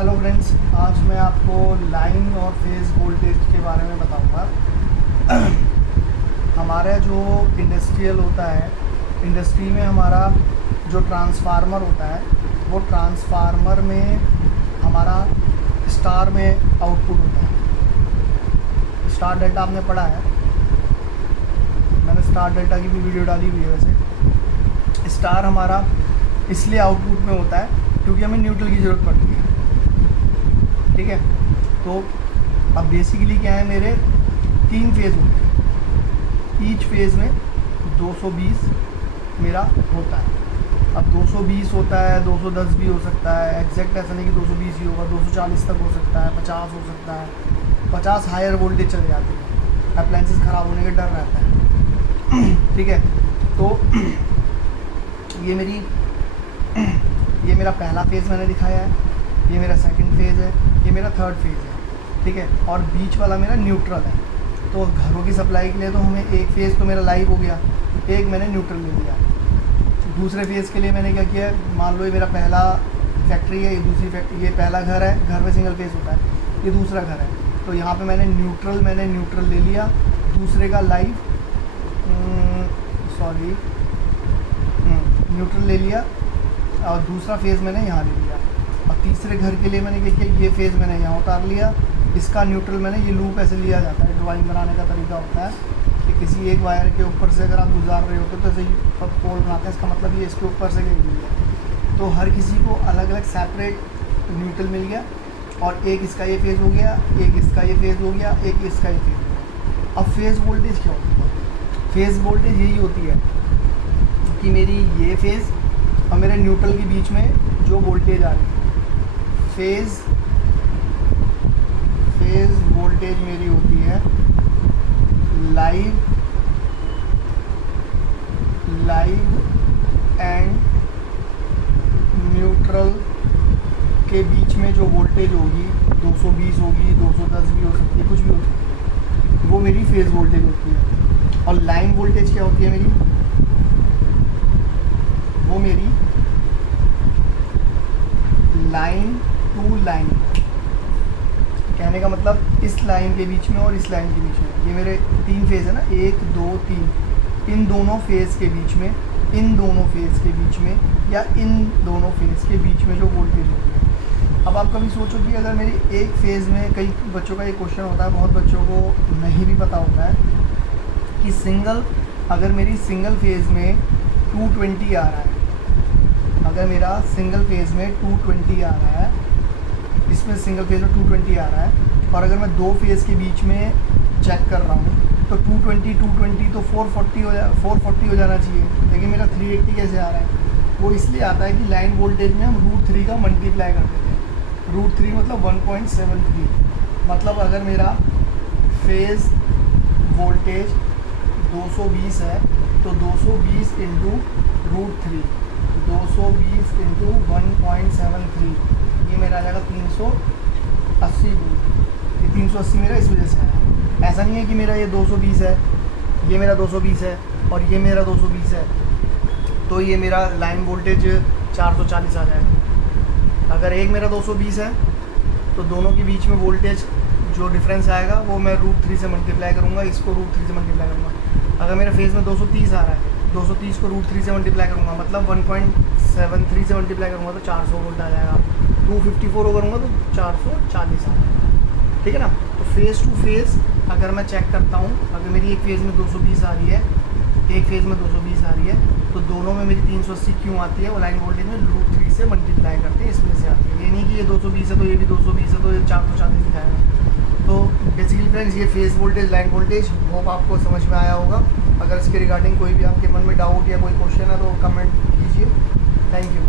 Hello friends, आज मैं आपको लाइन और फेज़ वोल्टेज के बारे में बताऊंगा। हमारा जो इंडस्ट्रियल होता है, इंडस्ट्री में हमारा जो ट्रांसफार्मर होता है, वो ट्रांसफार्मर में हमारा स्टार में आउटपुट होता है। स्टार डेल्टा आपने पढ़ा है, मैंने स्टार डेल्टा की भी वीडियो डाली हुई है। वैसे स्टार हमारा इसलिए आउटपुट में होता है क्योंकि हमें न्यूट्रल की ज़रूरत पड़ती है। ठीक है, तो अब बेसिकली क्या है, मेरे 3 फेज़ होते हैं। ईच फेज़ में 220 मेरा होता है। अब 220 होता है, 210 भी हो सकता है, एग्जैक्ट ऐसा नहीं कि 220 ही होगा, 240 तक हो सकता है, 50 हो सकता है। 50 हायर वोल्टेज चले जाती है, अप्लायंसेस ख़राब होने का डर रहता है। ठीक है, तो ये मेरा पहला फेज़ मैंने दिखाया है, ये मेरा सेकंड फेज़ है, ये मेरा थर्ड फेज़ है। ठीक है, और बीच वाला मेरा न्यूट्रल है। तो घरों की सप्लाई के लिए तो हमें एक फ़ेज़ तो मेरा लाइव हो गया, एक मैंने न्यूट्रल ले लिया। दूसरे फेज़ के लिए मैंने क्या किया, मान लो ये मेरा पहला फैक्ट्री है, ये दूसरी फैक्ट्री, ये पहला घर है, घर में सिंगल फेज़ होता है, ये दूसरा घर है। तो यहाँ पे मैंने न्यूट्रल ले लिया, दूसरे का लाइव न्यूट्रल ले लिया, और दूसरा फेज़ मैंने यहाँ ले लिया। और तीसरे घर के लिए मैंने क्या किया, ये फेज़ मैंने यहाँ उतार लिया, इसका न्यूट्रल मैंने, ये लूप ऐसे लिया जाता है। ड्राइंग बनाने का तरीका होता है कि किसी एक वायर के ऊपर से अगर आप गुजार रहे होते तो ऐसे ही पोल बनाते हैं, इसका मतलब ये इसके ऊपर से गई हुई है। तो हर किसी को अलग अलग सेपरेट न्यूट्रल मिल गया, और एक इसका ये फेज़ हो गया, एक इसका ये फेज़ हो गया, एक इसका ये फेज़ हो गया। अब फेज़ वोल्टेज क्या होती है? फेज़ वोल्टेज यही होती है कि मेरी ये फेज़ और मेरे न्यूट्रल के बीच में जो वोल्टेज आ रही है, फेज़ वोल्टेज मेरी होती है लाइव एंड न्यूट्रल के बीच में जो वोल्टेज होगी, 220 होगी, 210 भी हो सकती है, कुछ भी हो सकती है, वो मेरी फेज़ वोल्टेज होती है। और लाइन वोल्टेज क्या होती है मेरी, वो मेरी लाइन टू लाइन, कहने का मतलब इस लाइन के बीच में और इस लाइन के बीच में, ये मेरे 3 फेज़ है ना, 1 2 3, इन दोनों फेज़ के बीच में, इन दोनों फेज़ के बीच में, या इन दोनों फेज़ के बीच में जो वोल्टेज होती है। अब आप कभी सोचो कि अगर मेरी एक फेज़ में, कई बच्चों का ये क्वेश्चन होता है, बहुत बच्चों को नहीं भी पता होता है कि अगर मेरी सिंगल फेज़ में 220 आ रहा है, अगर मेरा सिंगल फेज़ में 220 आ रहा है, इसमें सिंगल फेज़ में 220 आ रहा है, और अगर मैं 2 फेज़ के बीच में चेक कर रहा हूँ तो 220 तो 440 हो जाना चाहिए, लेकिन मेरा 380 कैसे आ रहा है? वो इसलिए आता है कि लाइन वोल्टेज में हम √3 का मल्टीप्लाई कर देते हैं। √3 मतलब 1.73, मतलब अगर मेरा फेज़ वोल्टेज 220 है तो 220 इंटू √3, 220 इंटू 1.73, ये मेरा आ जाएगा 380 वोल्ट। ये 380 मेरा इस वजह से है। ऐसा नहीं है कि मेरा ये 220 है, ये मेरा 220 है और ये मेरा 220 है, तो ये मेरा लाइन वोल्टेज 440 आ जाएगा। अगर एक मेरा 220 है तो दोनों के बीच में वोल्टेज जो डिफरेंस आएगा वो मैं √3 से मल्टीप्लाई करूँगा, इसको √3 से मल्टीप्लाई करूँगा। अगर मेरे फेज़ में 230 आ रहा है, 230 को √3 से मल्टीप्लाई करूँगा, मतलब 1.73 से मल्टीप्लाई करूँगा तो 400 वोल्ट आ जाएगा। 254 करूँगा तो 440 आ जाएगा। ठीक है ना? तो फेज़ टू फेज़ अगर मैं चेक करता हूँ, अगर मेरी एक फेज़ में 220 आ रही है, एक फेज़ में 220 आ रही है, तो दोनों में मेरी 380 क्यों आती है? वो लाइन वोल्टेज में √3 से मल्टीप्लाई करते हैं, इसमें से आती है। ये नहीं कि ये 220 है तो ये भी 220 है तो ये 440 दिखाएगा। तो बेसिकली फ्रेंड्स, ये phase voltage, line voltage, hope आपको समझ में आया होगा। अगर इसके रिगार्डिंग कोई भी आपके मन में डाउट या कोई क्वेश्चन है तो कमेंट कीजिए। Thank you.